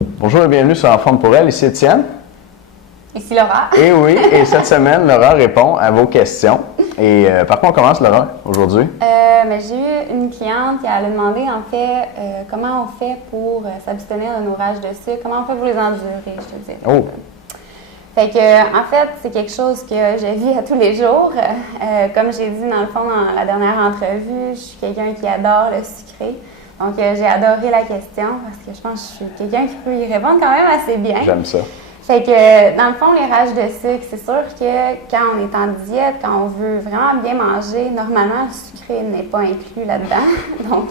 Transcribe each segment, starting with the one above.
Bonjour et bienvenue sur En forme pour elle, ici Étienne. Ici Laura. Et oui, et cette semaine, Laura répond à vos questions. Et par quoi on commence, Laura, aujourd'hui? J'ai eu une cliente qui a demandé en fait comment on fait pour s'abstenir de nos rages de sucre, comment on fait pour les endurer, je te dis. Oh! Fait que, en fait, c'est quelque chose que je vis à tous les jours. Comme j'ai dit dans le fond dans la dernière entrevue, je suis quelqu'un qui adore le sucré. Donc, j'ai adoré la question parce que je pense que je suis quelqu'un qui peut y répondre quand même assez bien. J'aime ça. Fait que, dans le fond, les rages de sucre, c'est sûr que quand on est en diète, quand on veut vraiment bien manger, normalement, le sucré n'est pas inclus là-dedans. Donc,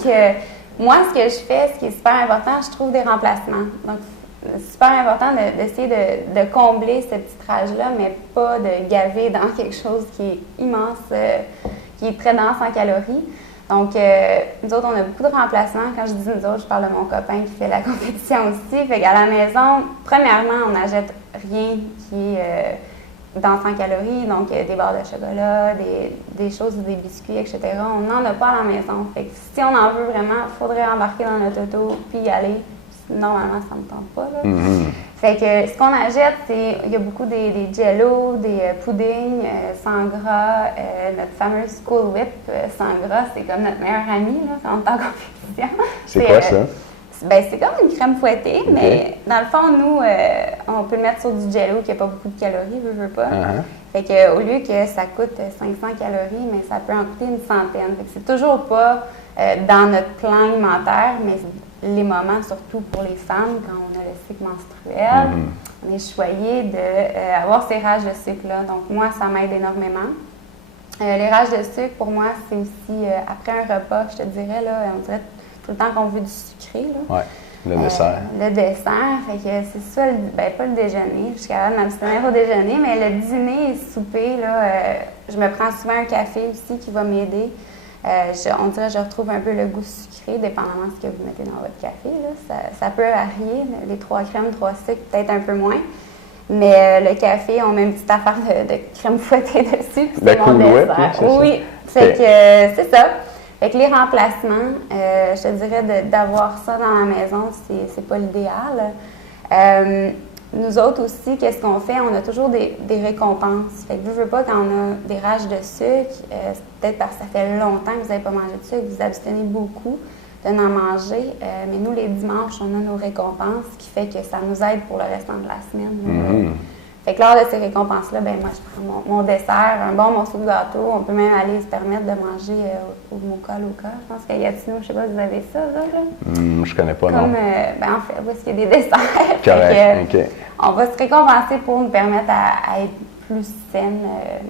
moi, ce que je fais, ce qui est super important, je trouve des remplacements. Donc, c'est super important d'essayer de combler ce petit rage-là, mais pas de gaver dans quelque chose qui est immense, qui est très dense en calories. Donc, nous autres, on a beaucoup de remplacements. Quand je dis nous autres, je parle de mon copain qui fait la compétition aussi. Fait qu'à la maison, premièrement, on n'achète rien qui est dense en calories, donc des barres de chocolat, des choses, des biscuits, etc. On n'en a pas à la maison. Fait que si on en veut vraiment, il faudrait embarquer dans notre auto puis y aller. Normalement, ça ne me tente pas. Là. Fait que ce qu'on achète, c'est il y a beaucoup des jello, des puddings sans gras, notre fameuse Cool Whip sans gras, c'est comme notre meilleur ami là, quand on est en compétition. C'est quoi ça? C'est comme une crème fouettée, mais dans le fond, nous, on peut le mettre sur du jello qui n'a pas beaucoup de calories, veux pas. Fait que au lieu que ça coûte 500 calories, mais ça peut en coûter une centaine. Fait que c'est toujours pas dans notre plan alimentaire, mais les moments, surtout pour les femmes, quand on a le cycle menstruel, on est choyé d'avoir ces rages de sucre-là. Donc, moi, ça m'aide énormément. Les rages de sucre, pour moi, c'est aussi après un repas, je te dirais, là, on dirait tout le temps qu'on veut du sucré. Oui, le dessert. Le dessert, fait que c'est ça, pas le déjeuner, je suis capable de m'abstenir au déjeuner, mais le dîner et le souper, là, je me prends souvent un café aussi qui va m'aider. On dirait que je retrouve un peu le goût sucré, dépendamment de ce que vous mettez dans votre café. Là. Ça peut varier, les 3 crèmes, 3 sucres, peut-être un peu moins. Mais le café, on met une petite affaire de crème fouettée dessus, puis c'est mon dessert. Oui, fait que c'est ça. Fait que les remplacements, je te dirais d'avoir ça dans la maison, c'est pas l'idéal. Nous autres aussi, qu'est-ce qu'on fait? On a toujours des récompenses. Fait que veux pas, quand on a des rages de sucre, c'est peut-être parce que ça fait longtemps que vous n'avez pas mangé de sucre, vous abstenez beaucoup de n'en manger. Mais nous, les dimanches, on a nos récompenses, ce qui fait que ça nous aide pour le restant de la semaine. Fait que lors de ces récompenses-là, moi, je prends mon dessert, un bon morceau de gâteau. On peut même aller se permettre de manger au Mocha Loca. Je pense qu'à Gatineau, je sais pas si vous avez ça, là. Je connais pas, non. En fait, où est-ce qu'il y a des desserts? Correct, OK. On va se récompenser pour nous permettre à être plus saine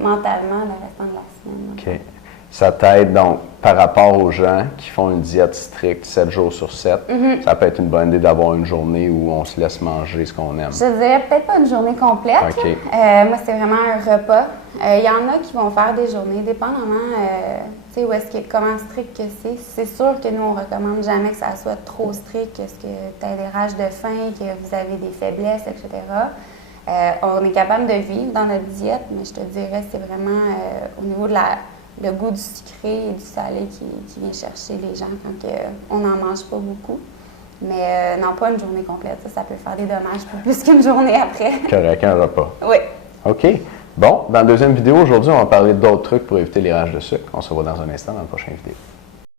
mentalement le restant de la semaine. OK. Ça t'aide donc par rapport aux gens qui font une diète stricte 7 jours sur 7. Ça peut être une bonne idée d'avoir une journée où on se laisse manger ce qu'on aime. Je dirais peut-être pas une journée complète. Okay. Moi, c'est vraiment un repas. Il y en a qui vont faire des journées, dépendamment où est-ce que, comment strict que c'est. C'est sûr que nous, on recommande jamais que ça soit trop strict, que tu as des rages de faim, que vous avez des faiblesses, etc. On est capable de vivre dans notre diète, mais je te dirais c'est vraiment au niveau de le goût du sucré et du salé qui vient chercher les gens quand on n'en mange pas beaucoup. Mais non, pas une journée complète. Ça peut faire des dommages pour plus qu'une journée après. Correct, un repas. Oui. OK. Bon, dans la deuxième vidéo, aujourd'hui, on va parler d'autres trucs pour éviter les rages de sucre. On se revoit dans un instant dans la prochaine vidéo.